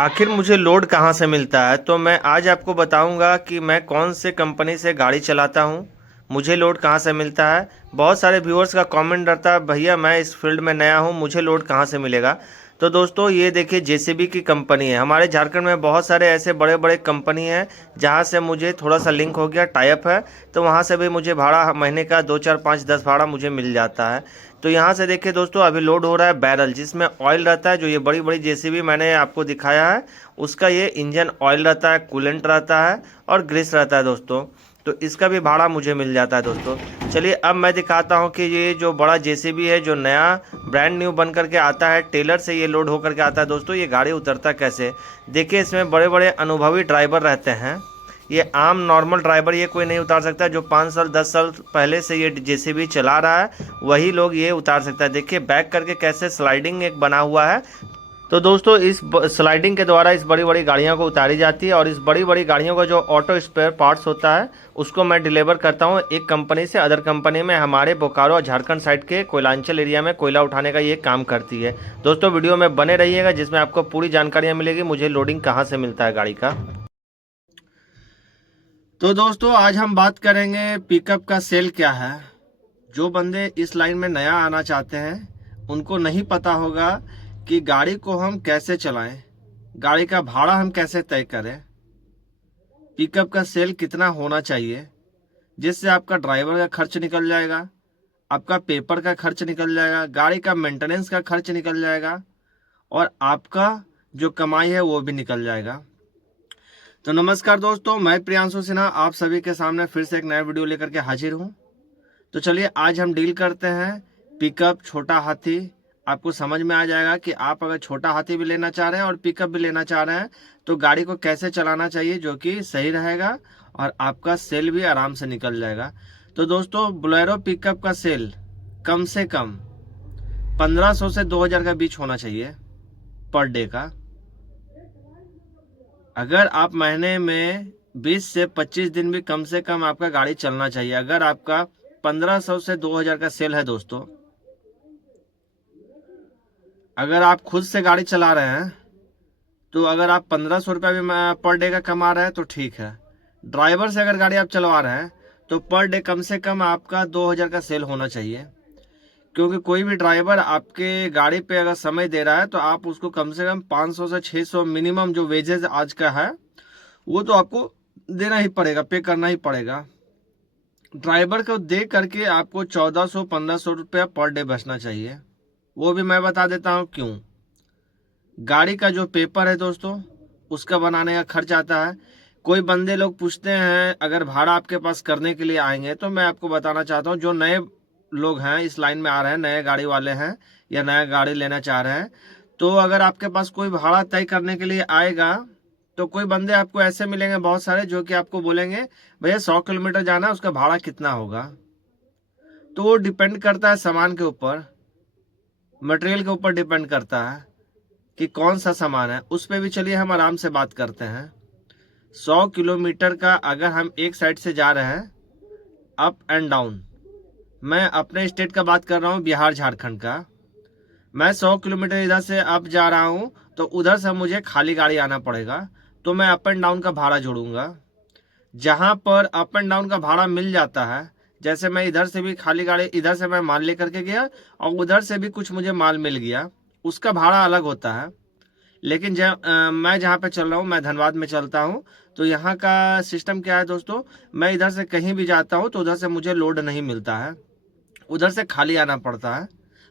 आखिर मुझे लोड कहाँ से मिलता है। तो मैं आज आपको बताऊंगा कि मैं कौन से कंपनी से गाड़ी चलाता हूँ, मुझे लोड कहाँ से मिलता है। बहुत सारे व्यूअर्स का कमेंट रहता है, भैया मैं इस फील्ड में नया हूँ, मुझे लोड कहाँ से मिलेगा। तो दोस्तों ये देखिए जेसीबी की कंपनी है। हमारे झारखंड में बहुत सारे ऐसे बड़े बड़े कंपनी हैं जहाँ से मुझे थोड़ा सा लिंक हो गया, टाइप है। तो वहाँ से भी मुझे भाड़ा महीने का 2 4 5 10 भाड़ा मुझे मिल जाता है। तो यहाँ से देखिए दोस्तों, अभी लोड हो रहा है बैरल, जिसमें ऑयल रहता है। जो ये बड़ी बड़ी जेसीबी मैंने आपको दिखाया है, उसका ये इंजन ऑयल रहता है, कूलेंट रहता है और ग्रीस रहता है दोस्तों। तो इसका भी भाड़ा मुझे मिल जाता है दोस्तों। चलिए अब मैं दिखाता हूँ कि ये जो बड़ा जेसीबी है, जो नया ब्रांड न्यू बन करके आता है, टेलर से ये लोड होकर के आता है दोस्तों, ये गाड़ी उतरता कैसे। देखिए इसमें बड़े बड़े अनुभवी ड्राइवर रहते हैं। ये आम नॉर्मल ड्राइवर ये कोई नहीं उतार सकता। जो 5 साल 10 साल पहले से ये जेसीबी चला रहा है वही लोग ये उतार सकता है। देखिए बैक करके कैसे स्लाइडिंग एक बना हुआ है। तो दोस्तों इस स्लाइडिंग के द्वारा इस बड़ी बड़ी गाड़ियों को उतारी जाती है। और इस बड़ी बड़ी गाड़ियों का जो ऑटो स्पेयर पार्ट्स होता है उसको मैं डिलीवर करता हूँ एक कंपनी से अदर कंपनी में। हमारे बोकारो और झारखंड साइड के कोयलांचल एरिया में कोयला उठाने का ये काम करती है। दोस्तों वीडियो में बने रहिएगा, जिसमें आपको पूरी जानकारियाँ मिलेगी मुझे लोडिंग कहाँ से मिलता है गाड़ी का। तो दोस्तों आज हम बात करेंगे पिकअप का सेल क्या है। जो बंदे इस लाइन में नया आना चाहते हैं उनको नहीं पता होगा कि गाड़ी को हम कैसे चलाएं, गाड़ी का भाड़ा हम कैसे तय करें, पिकअप का सेल कितना होना चाहिए, जिससे आपका ड्राइवर का खर्च निकल जाएगा, आपका पेपर का खर्च निकल जाएगा, गाड़ी का मेंटेनेंस का खर्च निकल जाएगा और आपका जो कमाई है वो भी निकल जाएगा। तो नमस्कार दोस्तों, मैं प्रियांशु सिन्हा आप सभी के सामने फिर से एक नया वीडियो लेकर के हाजिर हूँ। तो चलिए आज हम डील करते हैं पिकअप छोटा हाथी। आपको समझ में आ जाएगा कि आप अगर छोटा हाथी भी लेना चाह रहे हैं और पिकअप भी लेना चाह रहे हैं तो गाड़ी को कैसे चलाना चाहिए जो कि सही रहेगा और आपका सेल भी आराम से निकल जाएगा। तो दोस्तों बोलेरो पिकअप का सेल कम से कम 1500 से 2000 का बीच होना चाहिए पर डे का। अगर आप महीने में 20 से 25 दिन भी कम से कम आपका गाड़ी चलना चाहिए। अगर आपका 1500 से 2000 का सेल है दोस्तों, अगर आप खुद से गाड़ी चला रहे हैं तो अगर आप 1500 रुपया भी पर डे का कमा रहे हैं तो ठीक है। ड्राइवर से अगर गाड़ी आप चलवा रहे हैं तो पर डे कम से कम आपका 2000 का सेल होना चाहिए। क्योंकि कोई भी ड्राइवर आपके गाड़ी पे अगर समय दे रहा है तो आप उसको कम से कम 500 से 600 मिनिमम जो वेजेस आज का है वो तो आपको देना ही पड़ेगा, पे करना ही पड़ेगा। ड्राइवर को दे करके आपको 1400 1500 रुपया पर डे बचना चाहिए। वो भी मैं बता देता हूँ क्यों। गाड़ी का जो पेपर है दोस्तों उसका बनाने का खर्च आता है। कोई बंदे लोग पूछते हैं अगर भाड़ा आपके पास करने के लिए आएंगे, तो मैं आपको बताना चाहता हूँ जो नए लोग हैं इस लाइन में आ रहे हैं, नए गाड़ी वाले हैं या नया गाड़ी लेना चाह रहे हैं, तो अगर आपके पास कोई भाड़ा तय करने के लिए आएगा तो कोई बंदे आपको ऐसे मिलेंगे बहुत सारे जो कि आपको बोलेंगे भैया 100 किलोमीटर जाना है, उसका भाड़ा कितना होगा। तो वो डिपेंड करता है सामान के ऊपर, मटेरियल के ऊपर डिपेंड करता है कि कौन सा सामान है। उस पर भी चलिए हम आराम से बात करते हैं। 100 किलोमीटर का अगर हम एक साइड से जा रहे हैं अप एंड डाउन, मैं अपने स्टेट का बात कर रहा हूँ बिहार झारखंड का, मैं 100 किलोमीटर इधर से अप जा रहा हूँ तो उधर से मुझे खाली गाड़ी आना पड़ेगा, तो मैं अप एंड डाउन का भाड़ा जोड़ूंगा। जहाँ पर अप एंड डाउन का भाड़ा मिल जाता है, जैसे मैं इधर से भी खाली गाड़ी, इधर से मैं माल लेकर के गया और उधर से भी कुछ मुझे माल मिल गया, उसका भाड़ा अलग होता है। लेकिन मैं जहाँ पे चल रहा हूँ, मैं धनबाद में चलता हूँ, तो यहाँ का सिस्टम क्या है दोस्तों, मैं इधर से कहीं भी जाता हूँ तो उधर से मुझे लोड नहीं मिलता है, उधर से खाली आना पड़ता है।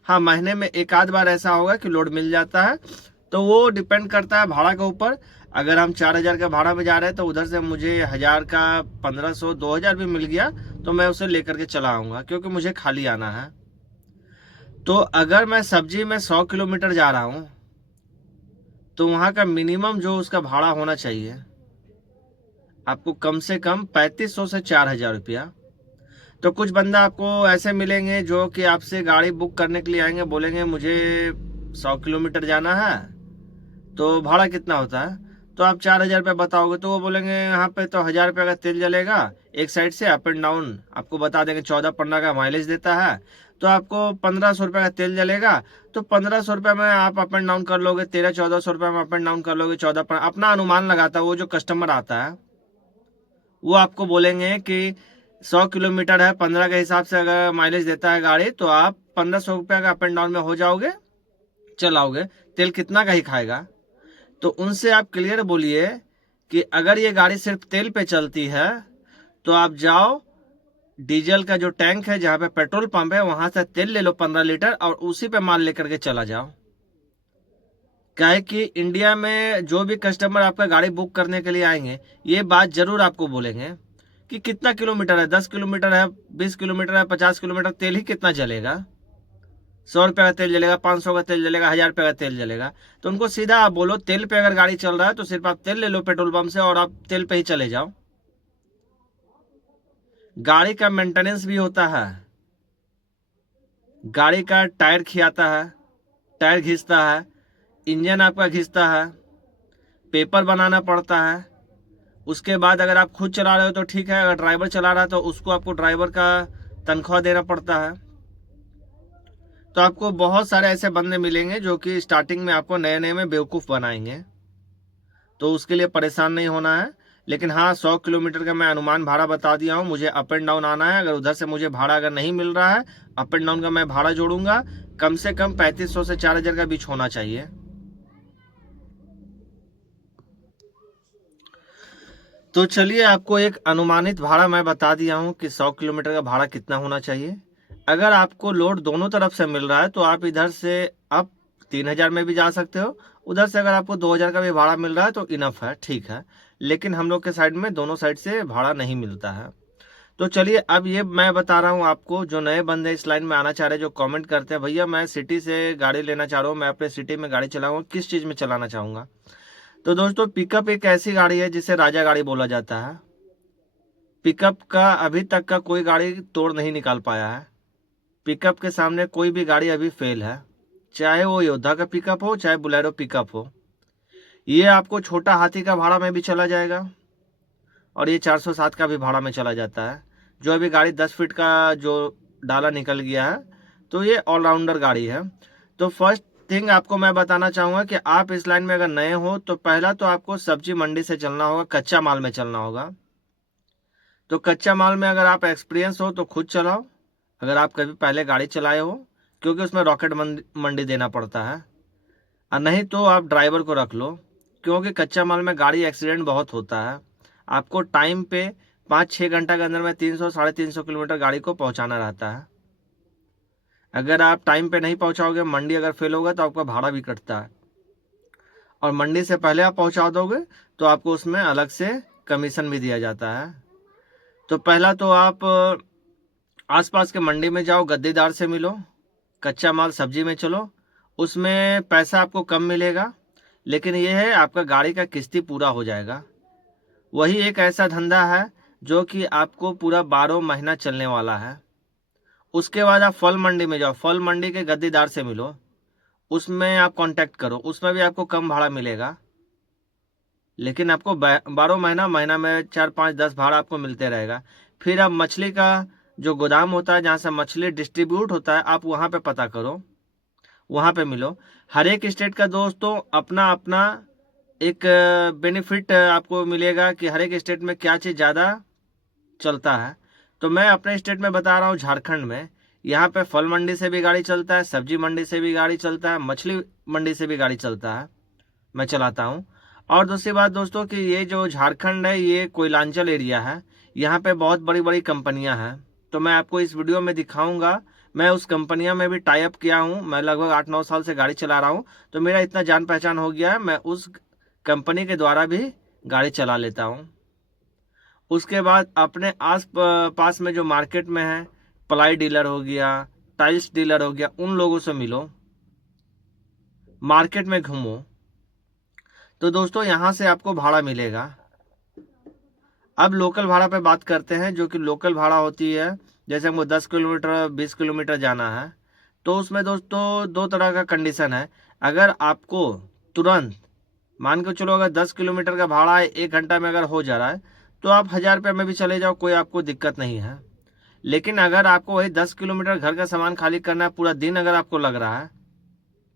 हाँ महीने में एक आध बार ऐसा होगा कि लोड मिल जाता है, तो वो डिपेंड करता है भाड़ा के ऊपर। अगर हम 4000 का भाड़ा में जा रहे हैं तो उधर से मुझे 1000 का 1500 2000 भी मिल गया तो मैं उसे लेकर के चला आऊँगा, क्योंकि मुझे खाली आना है। तो अगर मैं सब्जी में 100 किलोमीटर जा रहा हूँ तो वहाँ का मिनिमम जो उसका भाड़ा होना चाहिए आपको कम से कम 3500 से 4000 रुपया। तो कुछ बंदा आपको ऐसे मिलेंगे जो कि आपसे गाड़ी बुक करने के लिए आएंगे, बोलेंगे मुझे 100 किलोमीटर जाना है तो भाड़ा कितना होता है, तो आप 4000 रुपये बताओगे तो वो बोलेंगे यहाँ पे तो 1000 रुपये का तेल जलेगा एक साइड से, अप एंड डाउन आपको बता देंगे 14 15 का माइलेज देता है, तो आपको 1500 रुपये का तेल जलेगा। तो 1500 रुपये में आप अप एंड डाउन कर लोगे, 1300-1400 रुपये में अप एंड डाउन कर लोगे, 14 अपना अनुमान लगाता है। वो जो कस्टमर आता है वो आपको बोलेंगे कि 100 किलोमीटर है, 15 के हिसाब से अगर माइलेज देता है गाड़ी, तो आप 1500 रुपये का अप एंड डाउन में हो जाओगे, चलाओगे, तेल कितना का ही खाएगा। तो उनसे आप क्लियर बोलिए कि अगर ये गाड़ी सिर्फ तेल पे चलती है तो आप जाओ डीजल का जो टैंक है, जहाँ पे पेट्रोल पंप है, वहां से तेल ले लो 15 लीटर और उसी पे माल लेकर के चला जाओ। क्या है कि इंडिया में जो भी कस्टमर आपका गाड़ी बुक करने के लिए आएंगे, ये बात जरूर आपको बोलेंगे कि कितना किलोमीटर है, 10 किलोमीटर है, 20 किलोमीटर है, 50 किलोमीटर, तेल ही कितना जलेगा, 100 रुपये का तेल जलेगा, 500 का तेल जलेगा, 1000 रुपये का तेल जलेगा। तो उनको सीधा आप बोलो तेल पे अगर गाड़ी चल रहा है तो सिर्फ आप तेल ले लो पेट्रोल पंप से और आप तेल पे ही चले जाओ। गाड़ी का मेंटेनेंस भी होता है, गाड़ी का टायर खियाता है, टायर घिसता है, इंजन आपका घिसता है, पेपर बनाना पड़ता है। उसके बाद अगर आप खुद चला रहे हो तो ठीक है, अगर ड्राइवर चला रहा है तो उसको आपको ड्राइवर का तनख्वाह देना पड़ता है। तो आपको बहुत सारे ऐसे बंदे मिलेंगे जो कि स्टार्टिंग में आपको नए नए में बेवकूफ़ बनाएंगे, तो उसके लिए परेशान नहीं होना है। लेकिन हाँ, 100 किलोमीटर का मैं अनुमान भाड़ा बता दिया हूँ, मुझे अप एंड डाउन आना है। अगर उधर से मुझे भाड़ा अगर नहीं मिल रहा है, अप एंड डाउन का मैं भाड़ा जोड़ूंगा, कम से कम 3500 से 4000 का बीच होना चाहिए। तो चलिए, आपको एक अनुमानित भाड़ा मैं बता दिया हूँ कि 100 किलोमीटर का भाड़ा कितना होना चाहिए। अगर आपको लोड दोनों तरफ से मिल रहा है तो आप इधर से आप 3000 में भी जा सकते हो, उधर से अगर आपको 2000 का भी भाड़ा मिल रहा है तो इनफ है, ठीक है। लेकिन हम लोग के साइड में दोनों साइड से भाड़ा नहीं मिलता है। तो चलिए, अब ये मैं बता रहा हूँ आपको, जो नए बंदे इस लाइन में आना चाह रहे हैं, जो कमेंट करते हैं भैया मैं सिटी से गाड़ी लेना चाह रहा हूँ, मैं अपने सिटी में गाड़ी चलाऊंगा, किस चीज़ में चलाना चाहूँगा। तो दोस्तों, पिकअप एक ऐसी गाड़ी है जिसे राजा गाड़ी बोला जाता है। पिकअप का अभी तक का कोई गाड़ी तोड़ नहीं निकाल पाया है। पिकअप के सामने कोई भी गाड़ी अभी फेल है, चाहे वो योद्धा का पिकअप हो, चाहे बुलेरो पिकअप हो। ये आपको छोटा हाथी का भाड़ा में भी चला जाएगा और ये 407 का भी भाड़ा में चला जाता है। जो अभी गाड़ी 10 फीट का जो डाला निकल गया है, तो ये ऑलराउंडर गाड़ी है। तो फर्स्ट थिंग आपको मैं बताना चाहूँगा कि आप इस लाइन में अगर नए हो तो पहला तो आपको सब्जी मंडी से चलना होगा, कच्चा माल में चलना होगा। तो कच्चा माल में अगर आप एक्सपीरियंस हो तो खुद चलाओ, अगर आप कभी पहले गाड़ी चलाए हो, क्योंकि उसमें रॉकेट मंडी देना पड़ता है। और नहीं तो आप ड्राइवर को रख लो, क्योंकि कच्चा माल में गाड़ी एक्सीडेंट बहुत होता है। आपको टाइम पे 5-6 घंटा के अंदर में 300-350 किलोमीटर गाड़ी को पहुंचाना रहता है। अगर आप टाइम पे नहीं पहुंचाओगे, मंडी अगर फेल होगा तो आपका भाड़ा भी कटता है, और मंडी से पहले आप पहुंचा दोगे तो आपको उसमें अलग से कमीशन भी दिया जाता है। तो पहला तो आप आसपास के मंडी में जाओ, गद्दीदार से मिलो, कच्चा माल सब्जी में चलो, उसमें पैसा आपको कम मिलेगा, लेकिन यह है आपका गाड़ी का किस्ती पूरा हो जाएगा। वही एक ऐसा धंधा है जो कि आपको पूरा 12 महीना चलने वाला है। उसके बाद आप फल मंडी में जाओ, फल मंडी के गद्दीदार से मिलो, उसमें आप कांटेक्ट करो, उसमें भी आपको कम भाड़ा मिलेगा, लेकिन आपको 12 महीना महीना में 4-5-10 भाड़ा आपको मिलते रहेगा। फिर आप मछली का जो गोदाम होता है, जहाँ से मछली डिस्ट्रीब्यूट होता है, आप वहाँ पे पता करो, वहाँ पे मिलो। हर एक स्टेट का दोस्तों अपना अपना एक बेनिफिट आपको मिलेगा कि हर एक स्टेट में क्या चीज़ ज़्यादा चलता है। तो मैं अपने स्टेट में बता रहा हूँ, झारखंड में, यहाँ पे फल मंडी से भी गाड़ी चलता है, सब्जी मंडी से भी गाड़ी चलता है, मछली मंडी से भी गाड़ी चलता है, मैं चलाता हूँ। और दूसरी बात दोस्तों कि ये जो झारखंड है ये कोयलांचल एरिया है, यहाँ पे बहुत बड़ी बड़ी कंपनियाँ हैं। तो मैं आपको इस वीडियो में दिखाऊंगा, मैं उस कंपनियां में भी टाई अप किया हूँ, मैं लगभग 8-9 साल से गाड़ी चला रहा हूँ, तो मेरा इतना जान पहचान हो गया है, मैं उस कंपनी के द्वारा भी गाड़ी चला लेता हूँ। उसके बाद अपने आस पास में जो मार्केट में है, प्लाई डीलर हो गया, टाइल्स डीलर हो गया, उन लोगों से मिलो, मार्केट में घूमो। तो दोस्तों यहाँ से आपको भाड़ा मिलेगा। अब लोकल भाड़ा पे बात करते हैं, जो कि लोकल भाड़ा होती है, जैसे हमको 10 किलोमीटर 20 किलोमीटर जाना है, तो उसमें दोस्तों 2 तरह का कंडीशन है। अगर आपको तुरंत, मान के चलो अगर 10 किलोमीटर का भाड़ा है 1 घंटा में अगर हो जा रहा है, तो आप 1000 रुपये में भी चले जाओ, कोई आपको दिक्कत नहीं है। लेकिन अगर आपको वही 10 किलोमीटर घर का सामान खाली करना है, पूरा दिन अगर आपको लग रहा है,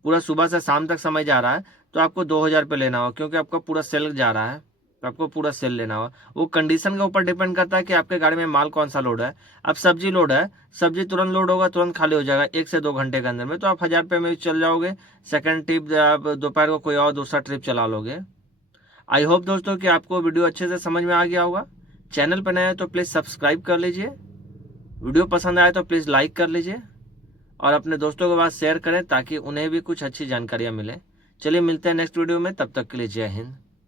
पूरा सुबह से शाम तक समय जा रहा है, तो आपको 2,000 रुपये लेना होगा, क्योंकि आपका पूरा सेल जा रहा है, तो आपको पूरा सेल लेना होगा। वो कंडीशन के ऊपर डिपेंड करता है कि आपके गाड़ी में माल कौन सा लोड है। अब सब्जी लोड है, सब्जी तुरंत लोड होगा, तुरंत खाली हो जाएगा 1 से 2 घंटे के अंदर में, तो आप 1,000 रुपये में भी चल जाओगे। सेकंड ट्रिप आप दोपहर को कोई और दूसरा ट्रिप चला लोगे। आई होप दोस्तों कि आपको वीडियो अच्छे से समझ में आ गया होगा। चैनल पर नए हैं तो प्लीज़ सब्सक्राइब कर लीजिए, वीडियो पसंद आए तो प्लीज़ लाइक कर लीजिए और अपने दोस्तों के पास शेयर करें ताकि उन्हें भी कुछ अच्छी जानकारियाँ मिले। चलिए मिलते हैं नेक्स्ट वीडियो में, तब तक के लिए जय हिंद।